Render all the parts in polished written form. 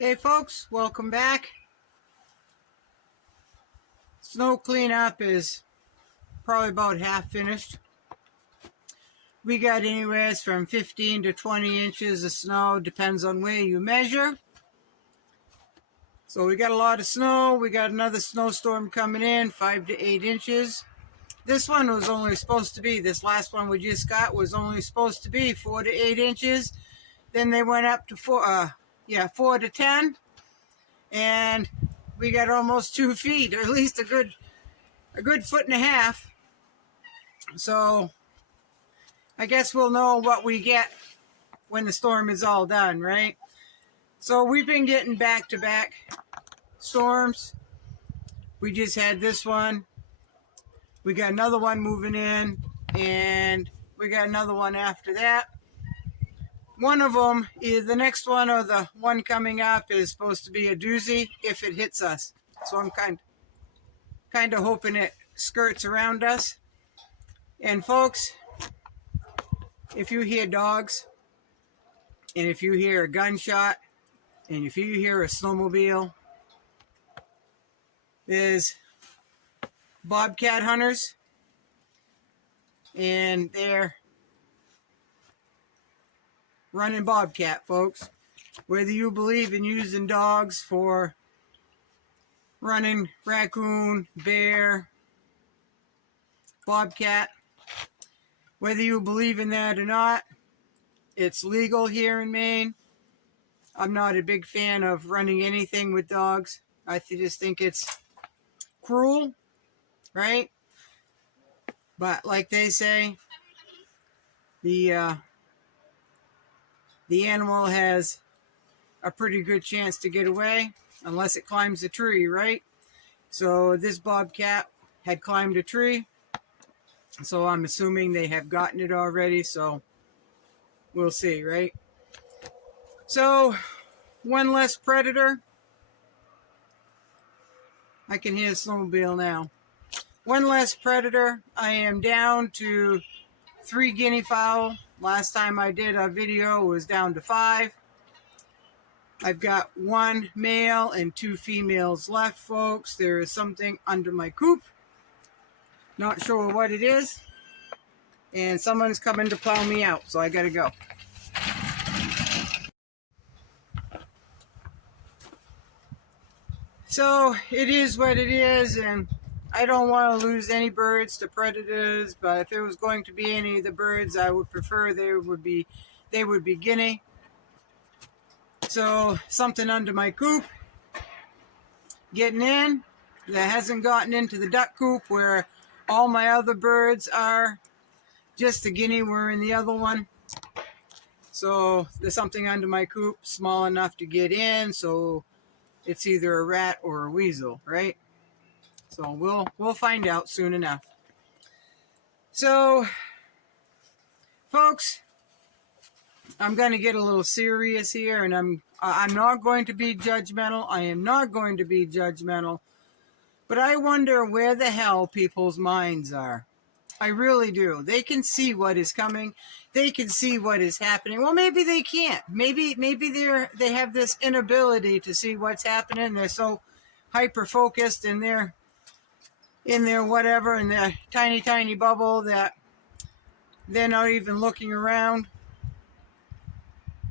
Hey folks, welcome back. Snow cleanup is probably about half finished. We got anywhere from 15 to 20 inches of snow, depends on where you measure. So we got a lot of snow. We got another snowstorm coming in, 5 to 8 inches. This one was only supposed to be, this last one we just got was only supposed to be 4 to 8 inches. Then they went up to 4 to 10. And we got almost 2 feet, or at least a good foot and a half. So I guess we'll know what we get when the storm is all done, right? So we've been getting back-to-back storms. We just had this one. We got another one moving in, and we got another one after that. One of them, either the next one or the one coming up, is supposed to be a doozy if it hits us. So I'm kind of hoping it skirts around us. And folks, if you hear dogs, and if you hear a gunshot, and if you hear a snowmobile, there's bobcat hunters, and they're running bobcat, folks. Whether you believe in using dogs for running raccoon, bear, bobcat, whether you believe in that or not, it's legal here in Maine. I'm not a big fan of running anything with dogs. I just think it's cruel, right? But like they say, the animal has a pretty good chance to get away unless it climbs a tree, right? So this bobcat had climbed a tree, so I'm assuming they have gotten it already, so we'll see, right? So one less predator. I can hear the snowmobile now. One less predator. I am down to 3 guinea fowl. Last time I did a video, it was down to 5. I've got 1 male and 2 females left, folks. There is something under my coop. Not sure what it is. And someone's coming to plow me out, so I gotta go. So it is what it is, and I don't want to lose any birds to predators, but if it was going to be any of the birds, I would prefer they would be guinea. So something under my coop getting in that hasn't gotten into the duck coop where all my other birds are. Just the guinea were in the other one. So there's something under my coop small enough to get in, so it's either a rat or a weasel, right? So we'll find out soon enough. So, folks, I'm going to get a little serious here, and I'm not going to be judgmental. I am not going to be judgmental. But I wonder where the hell people's minds are. I really do. They can see what is coming. They can see what is happening. Well, maybe they can't. Maybe they have this inability to see what's happening. They're so hyper focused in their whatever, in their tiny bubble, that they're not even looking around.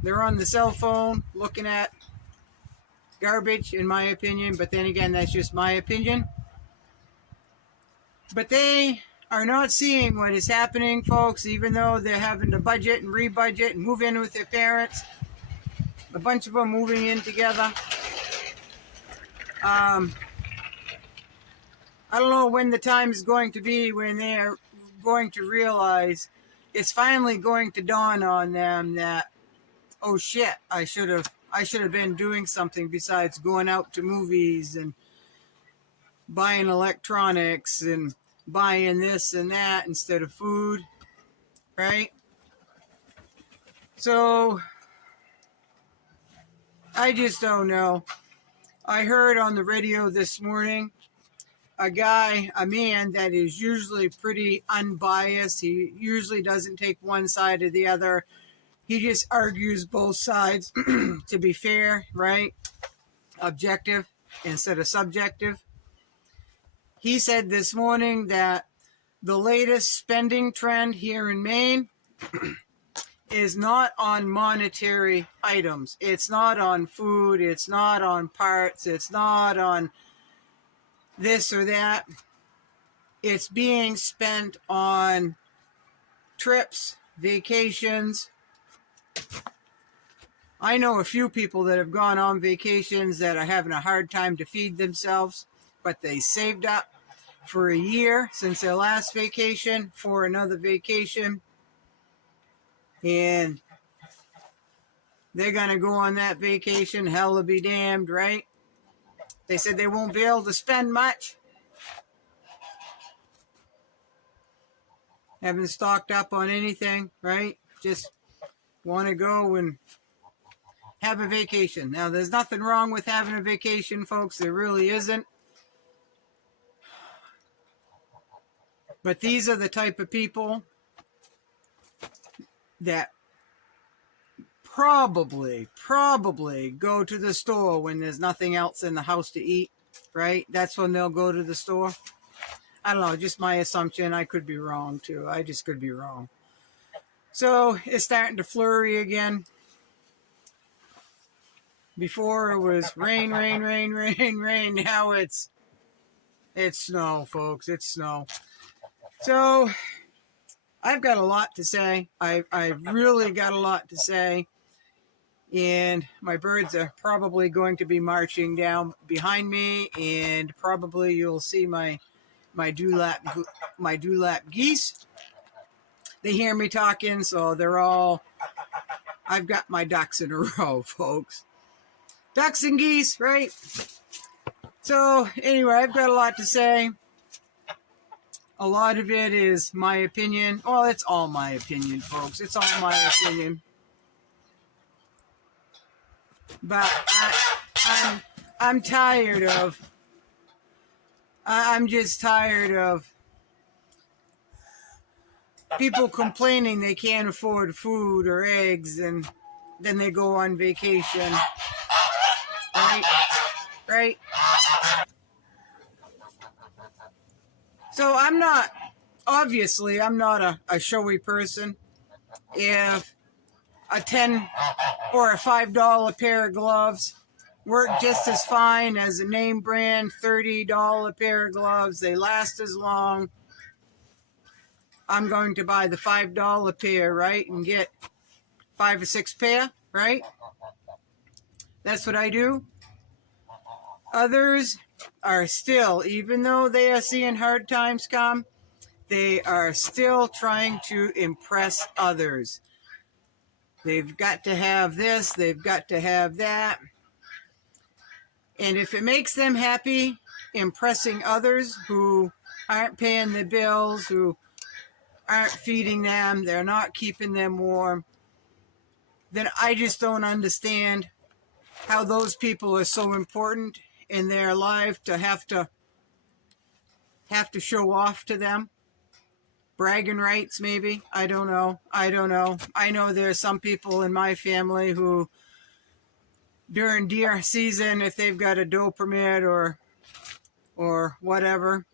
They're on the cell phone looking at garbage, in my opinion. But then again, that's just my opinion. But they are not seeing what is happening, folks, even though they're having to budget and rebudget and move in with their parents. A bunch of them moving in together. I don't know when the time is going to be when they're going to realize, it's finally going to dawn on them that, oh shit, I should have been doing something besides going out to movies and buying electronics and buying this and that instead of food, right? So I just don't know. I heard on the radio this morning a man that is usually pretty unbiased. He usually doesn't take one side or the other. He just argues both sides to be fair, right? objective instead of subjective. He said this morning that the latest spending trend here in Maine is not on monetary items. It's not on food. It's not on parts. It's not on this or that. It's being spent on trips, vacations. I know a few people that have gone on vacations that are having a hard time to feed themselves, but they saved up for a year since their last vacation for another vacation. And they're going to go on that vacation, hell will be damned, right? They said they won't be able to spend much. Haven't stocked up on anything, right? Just want to go and have a vacation. Now, there's nothing wrong with having a vacation, folks. There really isn't. But these are the type of people that probably go to the store when there's nothing else in the house to eat, right? That's when they'll go to the store. I don't know, just my assumption. I could be wrong too. I just could be wrong. So it's starting to flurry again. Before it was rain. Now it's snow, folks. It's snow. So I've got a lot to say. I've really got a lot to say. And my birds are probably going to be marching down behind me, and probably you'll see my dewlap geese. They hear me talking, so I've got my ducks in a row, folks. Ducks and geese, right? So anyway, I've got a lot to say. A lot of it is my opinion. Well, it's all my opinion, folks. It's all my opinion. But I'm tired of. I'm just tired of people complaining they can't afford food or eggs, and then they go on vacation. Right? So I'm not a showy person. If a $10 or a $5 pair of gloves work just as fine as a name brand $30 pair of gloves, they last as long, I'm going to buy the $5 pair, right, and get 5 or 6 pair, right? That's what I do. Others are still, even though they are seeing hard times come, they are still trying to impress others. They've got to have this, they've got to have that. And if it makes them happy, impressing others who aren't paying the bills, who aren't feeding them, they're not keeping them warm, then I just don't understand how those people are so important in their life to have to show off to them. Bragging rights, maybe. I don't know. I know there's some people in my family who, during deer season, if they've got a doe permit or whatever,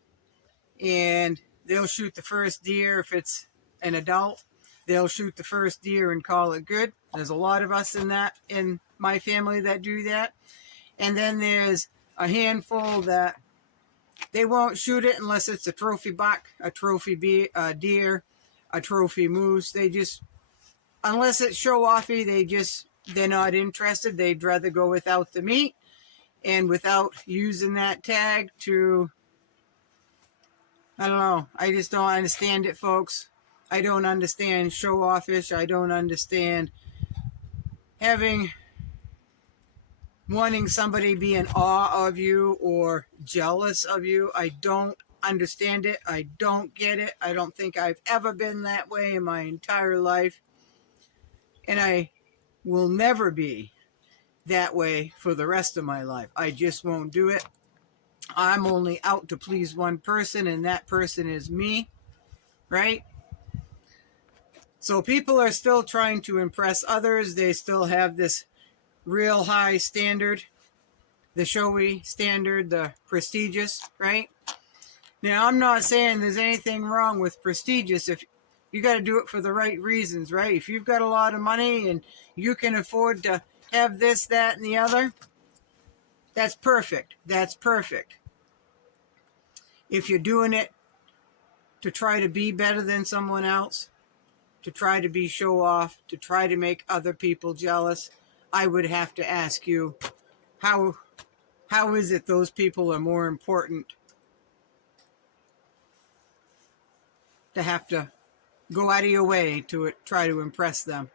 and they'll shoot the first deer. If it's an adult, they'll shoot the first deer and call it good. There's a lot of us in my family that do that. And then there's a handful that they won't shoot it unless it's a trophy buck, a trophy deer, a trophy moose. They just, unless it's show-offy, they're not interested. They'd rather go without the meat and without using that tag to, I don't know. I just don't understand it, folks. I don't understand show-offish. I don't understand wanting somebody be in awe of you or jealous of you. I don't understand it. I don't get it. I don't think I've ever been that way in my entire life. And I will never be that way for the rest of my life. I just won't do it. I'm only out to please one person, and that person is me, right? So people are still trying to impress others. They still have this real high standard the showy standard, the prestigious, right? Now, I'm not saying there's anything wrong with prestigious if you got to do it for the right reasons, right? If you've got a lot of money and you can afford to have this, that, and the other, that's perfect. That's perfect. If you're doing it to try to be better than someone else, to try to be show off, to try to make other people jealous, I would have to ask you, how is it those people are more important to have to go out of your way to try to impress them?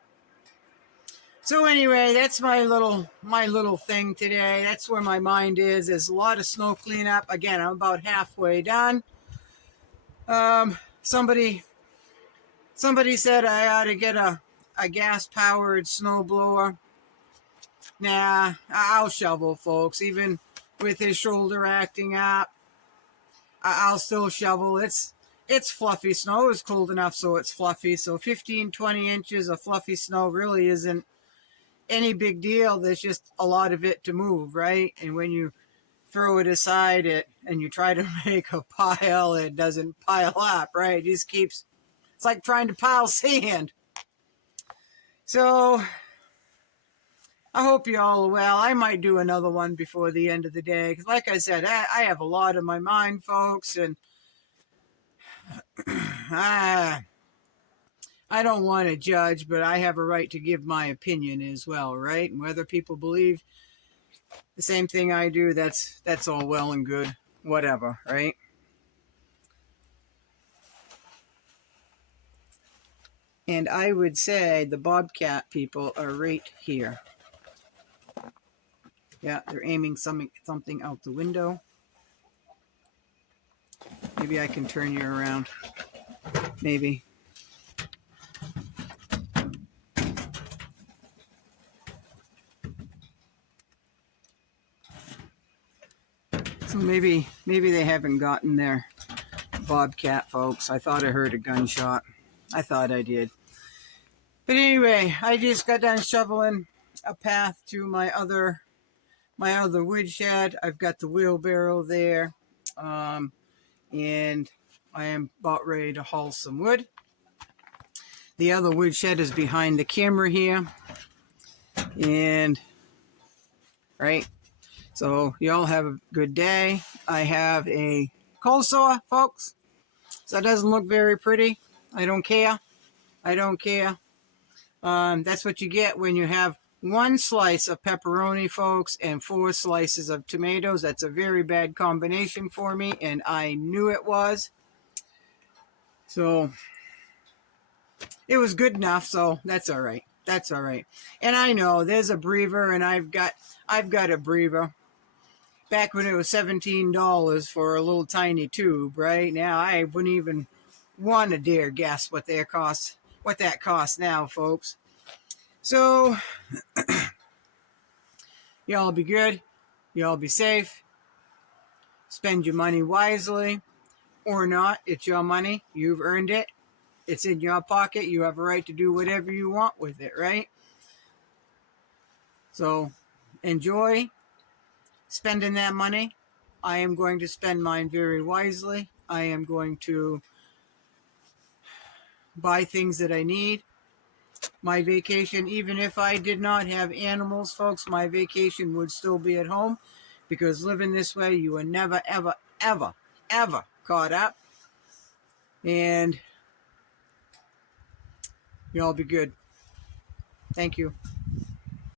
So anyway, that's my little thing today. That's where my mind is. There's a lot of snow cleanup. Again, I'm about halfway done. Somebody said I ought to get a gas-powered snowblower. Nah, I'll shovel, folks. Even with his shoulder acting up, I'll still shovel. It's fluffy snow. It's cold enough so it's fluffy. So 15, 20 inches of fluffy snow really isn't any big deal. There's just a lot of it to move, right? And when you throw it aside and you try to make a pile, it doesn't pile up, right? It just keeps, it's like trying to pile sand. So I hope you all are well. I might do another one before the end of the day, because like I said, I have a lot on my mind, folks, and I don't want to judge, but I have a right to give my opinion as well, right? And whether people believe the same thing I do, that's all well and good, whatever, right? And I would say the bobcat people are right here. Yeah, they're aiming something out the window. Maybe I can turn you around. Maybe. So maybe they haven't gotten their bobcat, folks. I thought I heard a gunshot. I thought I did. But anyway, I just got done shoveling a path to my other woodshed. I've got the wheelbarrow there, and I am about ready to haul some wood. The other woodshed is behind the camera here, and right. So y'all have a good day. I have a cold sore, folks, so it doesn't look very pretty. I don't care. I don't care. That's what you get when you have one slice of pepperoni, folks, and 4 slices of tomatoes. That's a very bad combination for me, and I knew it was. So it was good enough, so that's all right. That's all right. And I know there's a beaver, and I've got a beaver. Back when it was $17 for a little tiny tube, right? Now I wouldn't even want to dare guess what that costs now, folks. So y'all be good. Y'all be safe. Spend your money wisely or not. It's your money. You've earned it. It's in your pocket. You have a right to do whatever you want with it, right? So enjoy spending that money. I am going to spend mine very wisely. I am going to buy things that I need. My vacation, even if I did not have animals, folks, my vacation would still be at home, because living this way, you are never, ever, ever, ever caught up. And y'all be good. Thank you.